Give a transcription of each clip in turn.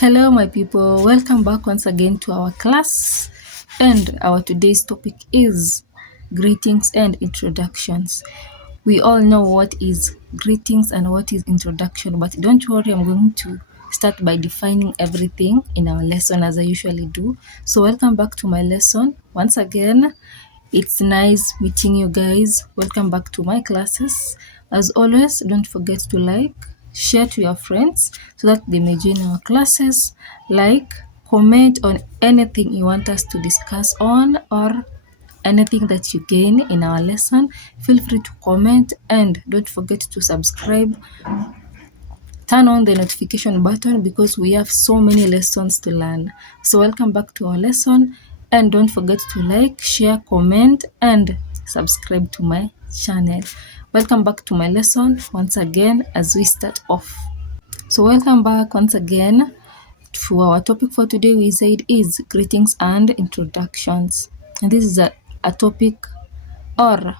Hello my people, welcome back once again to our class, and our today's topic is greetings and introductions. We all know what is greetings and what is introduction, but don't worry, I'm going to start by defining everything in our lesson as I usually do. So welcome back to my lesson once again. It's nice meeting you guys. Welcome back to my classes. As always, don't forget to like, share to your friends so that they may join our classes. Like, comment on anything you want us to discuss on, or anything that you gain in our lesson. Feel free to comment, and don't forget to subscribe. Turn on the notification button because we have so many lessons to learn. So welcome back to our lesson, and don't forget to like, share, comment, and subscribe to my channel. Welcome back to my lesson once again as we start off. So welcome back once again to our topic for today. We said is greetings and introductions. And this is a topic, or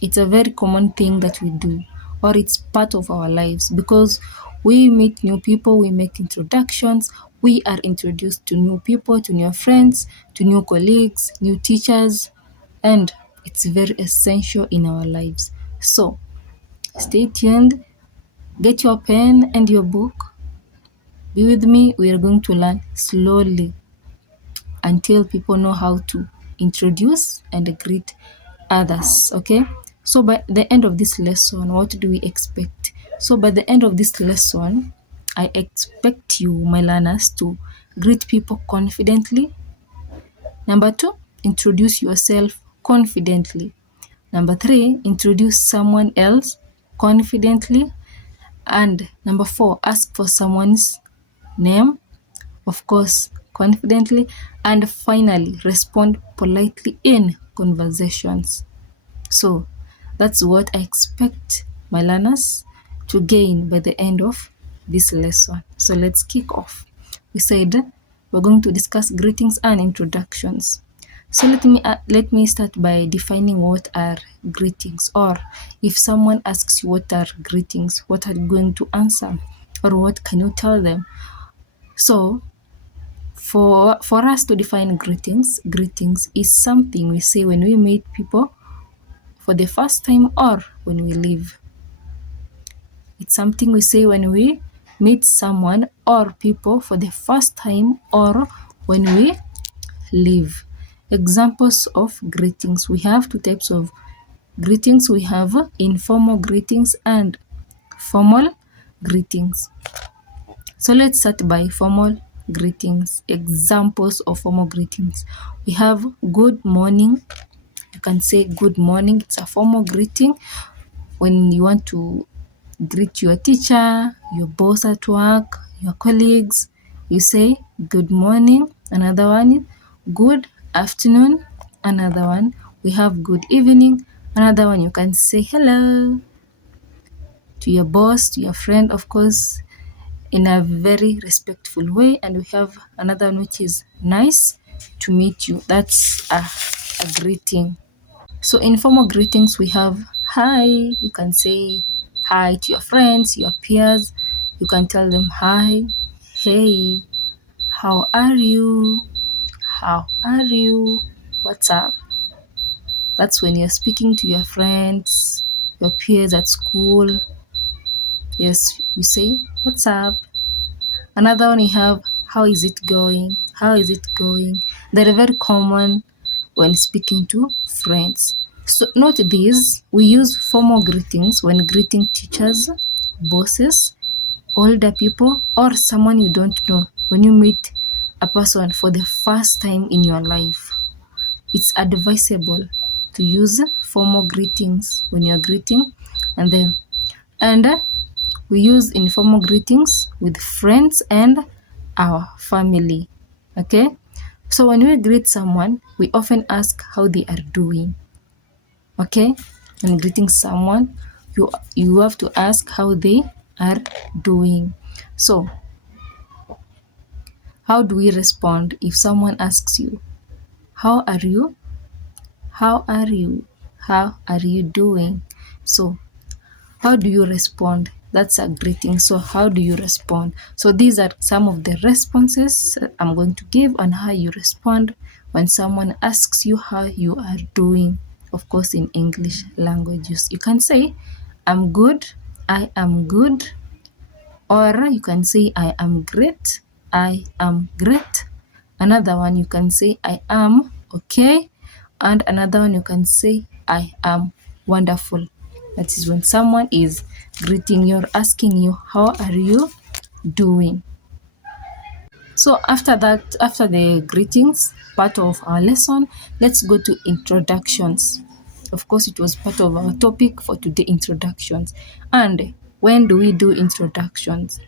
it's a very common thing that we do, or it's part of our lives, because we meet new people, we make introductions, we are introduced to new people, to new friends, to new colleagues, new teachers, and it's very essential in our lives. So stay tuned, get your pen and your book, be with me. We are going to learn slowly until people know how to introduce and greet others. Okay, so by the end of this lesson, what do we expect? So by the end of this lesson, I expect you, my learners, to greet people confidently. Number 2, introduce yourself confidently. Number 3, introduce someone else confidently. And number 4, ask for someone's name, of course, confidently. And finally, respond politely in conversations. So that's what I expect my learners to gain by the end of this lesson. So let's kick off. We said we're going to discuss greetings and introductions. So let me start by defining what are greetings, or if someone asks you what are greetings, what are you going to answer, or what can you tell them? So for us to define greetings is something we say when we meet people for the first time or when we leave. It's something we say when we meet someone or people for the first time or when we leave. Examples of greetings. We have two types of greetings. We have informal greetings and formal greetings. So let's start by formal greetings. Examples of formal greetings. We have good morning. You can say good morning. It's a formal greeting. When you want to greet your teacher, your boss at work, your colleagues, you say good morning. Another one, good afternoon. Another one, we have good evening. Another one, you can say hello to your boss, to your friend, of course, in a very respectful way. And we have another one, which is nice to meet you. That's a greeting. So informal greetings, we have hi. You can say hi to your friends, your peers. You can tell them hi, hey, how are you? How are you? What's up? That's when you're speaking to your friends, your peers at school. Yes, you say, what's up? Another one you have, how is it going? How is it going? They're very common when speaking to friends. So note these, we use formal greetings when greeting teachers, bosses, older people, or someone you don't know. When you meet a person for the first time in your life, it's advisable to use formal greetings when you're greeting and them. And we use informal greetings with friends and our family. Okay? So when we greet someone, we often ask how they are doing. Okay? When greeting someone, you have to ask how they are doing. So, how do we respond if someone asks you, how are you? How are you? How are you doing? So, how do you respond That's a greeting. So how do you respond? So these are some of the responses I'm going to give on how you respond when someone asks you how you are doing. Of course, in English language, you can say, I'm good, I am good, or you can say, I am great, I am great. Another one, you can say, I am okay, and another one, you can say, I am wonderful. That is when someone is greeting you or asking you, how are you doing? So after that, after the greetings part of our lesson, let's go to introductions. Of course, it was part of our topic for today, introductions. And when do we do introductions?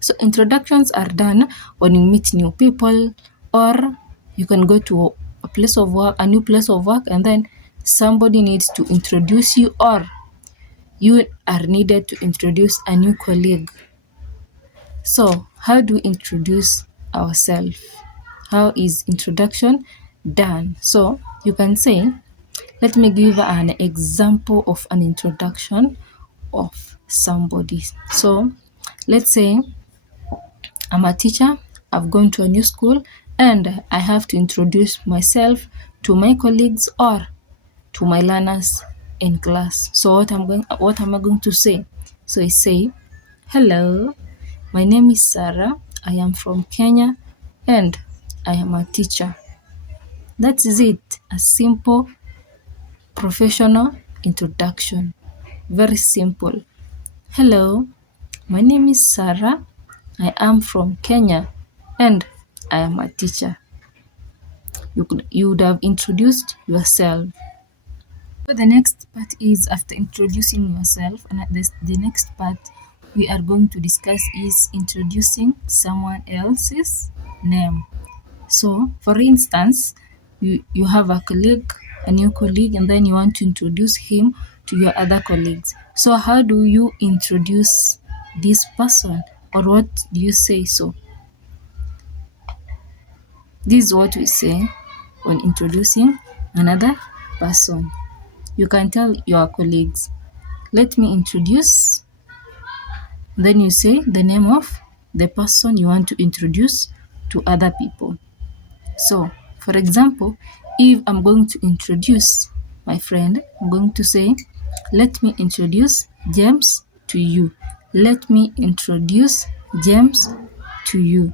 So introductions are done when you meet new people, or you can go to a place of work, a new place of work, and then somebody needs to introduce you, or you are needed to introduce a new colleague. So how do we introduce ourselves? How is introduction done? So you can say, let me give an example of an introduction of somebody. So let's say I'm a teacher, I've gone to a new school, and I have to introduce myself to my colleagues or to my learners in class. So what am I going to say? So I say, hello, my name is Sarah, I am from Kenya, and I am a teacher. That is it, a simple professional introduction. Very simple. Hello, my name is Sarah, I am from Kenya, and I am a teacher. You would have introduced yourself. So the next part is after introducing yourself, and the next part we are going to discuss is introducing someone else's name. So for instance, you have a colleague, a new colleague, and then you want to introduce him to your other colleagues. So how do you introduce this person, or what do you say? So this is what we say when introducing another person. You can tell your colleagues, let me introduce, then you say the name of the person you want to introduce to other people. So, for example, if I'm going to introduce my friend, I'm going to say, let me introduce James to you. Let me introduce James to you.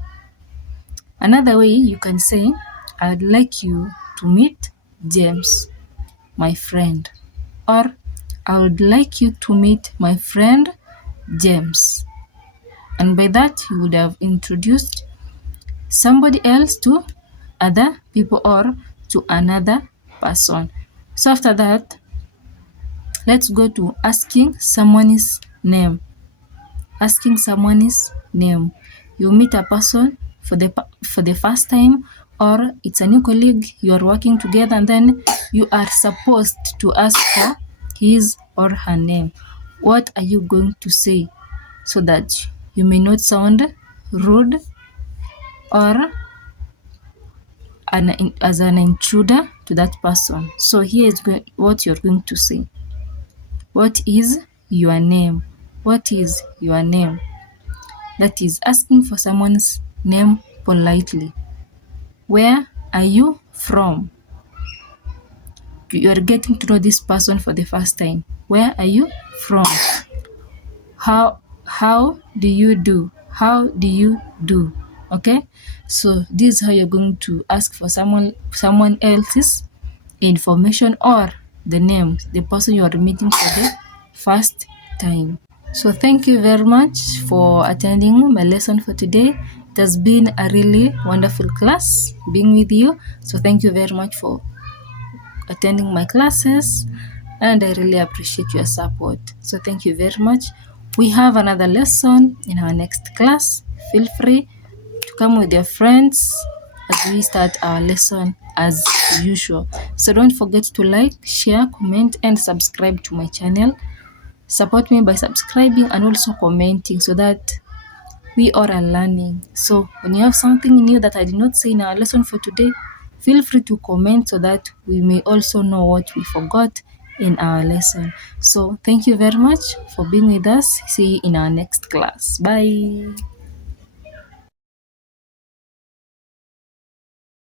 Another way you can say, I'd like you to meet James, my friend. Or, I would like you to meet my friend James. And by that, you would have introduced somebody else to other people or to another person. So after that, let's go to asking someone's name. Asking someone's name. You meet a person for the first time, or it's a new colleague, you are working together, and then you are supposed to ask for his or her name. What are you going to say so that you may not sound rude or as an intruder to that person? So here is what you're going to say. What is your name? What is your name? That is asking for someone's name politely. Where are you from? You are getting to know this person for the first time. Where are you from? How do you do? How do you do? Okay? So this is how you're going to ask for someone else's information or the name, the person you are meeting for the first time. So thank you very much for attending my lesson for today. It has been a really wonderful class being with you. So thank you very much for attending my classes, and I really appreciate your support. So thank you very much. We have another lesson in our next class. Feel free to come with your friends as we start our lesson as usual. So don't forget to like, share, comment, and subscribe to my channel. Support me by subscribing and also commenting so that we all are learning. So when you have something new that I did not say in our lesson for today, feel free to comment so that we may also know what we forgot in our lesson. So thank you very much for being with us. See you in our next class. Bye.